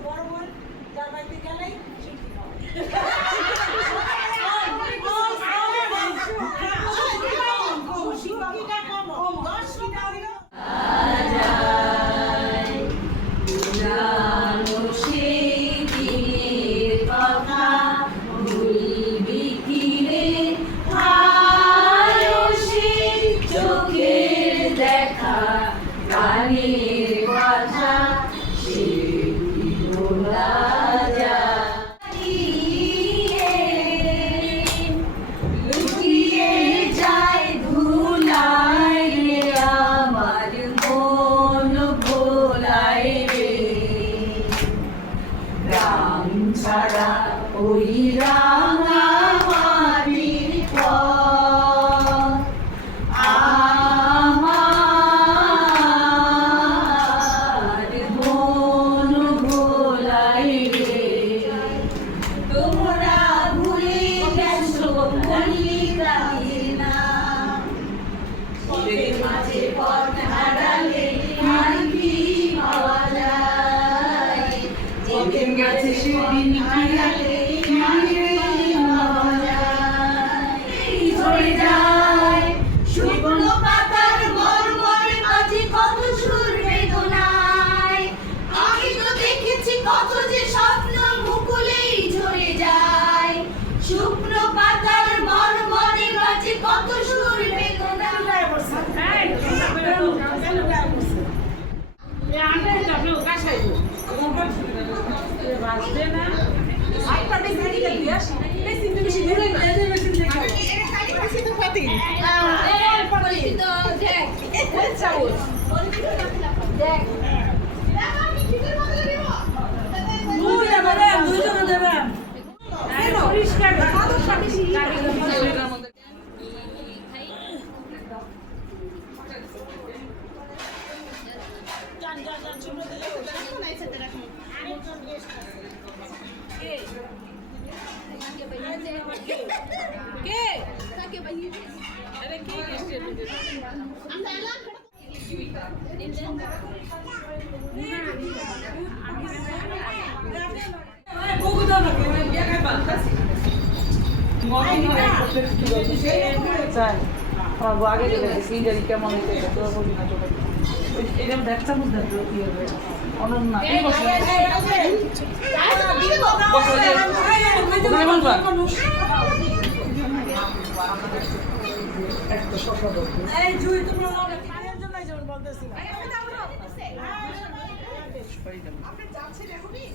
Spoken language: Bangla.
বড় বোন যার বাড়িতে গেলেই ছাড়া ওই রাঙা মাটির পথ আমার মন ভোলাই রে তোমরা ভুলে গেছো কলিকালের নাম পথের মাঝে পথ হারালে আর কি পাওয়া যায় যেদিন গেছে সেদিন হারালে ঝরে যায় শুকনো পাতার মরমরে মাঝে কত সুর বেদনায় আমি তো দেখেছি কত যে স্বপ্ন মুকুলেই ঝরে যায় শুকনো পাতার মরমরে মাঝে কত সুর বেদনায় বাজবে না আইটা দেখে দিয়ে আসি এই সিনটা বেশি ধরে না এই বেশি দেখো এটা বেশি তো ফাটি এই পড়ি তো দেখ এই চাউল দেখ আমি চিকেন মতো দেব দুই জন দেব এই পরিষ্কার কত ফাটি গাড়ি এর মধ্যে জান জান জান ছোট দিলে কোন আছে তেরা আরেকজন গেস্ট কে কে তাকে ভাই আরে কে গেস্ট আমরা এলাম আমি বহু দাও না একা বালতাছি গরম হয় কি বলছিস চাই আমার আগে যেতে সিনজারি কেমন হইছে তো বলি না তো এটা দেখতে বুঝতে কি হবে অনন্যা এই বসে একটা শশা দাও এই জুই তোমরা লগে খানের জন্যই যেমন বলতেছিলাম আপনি যাচ্ছেন এখনই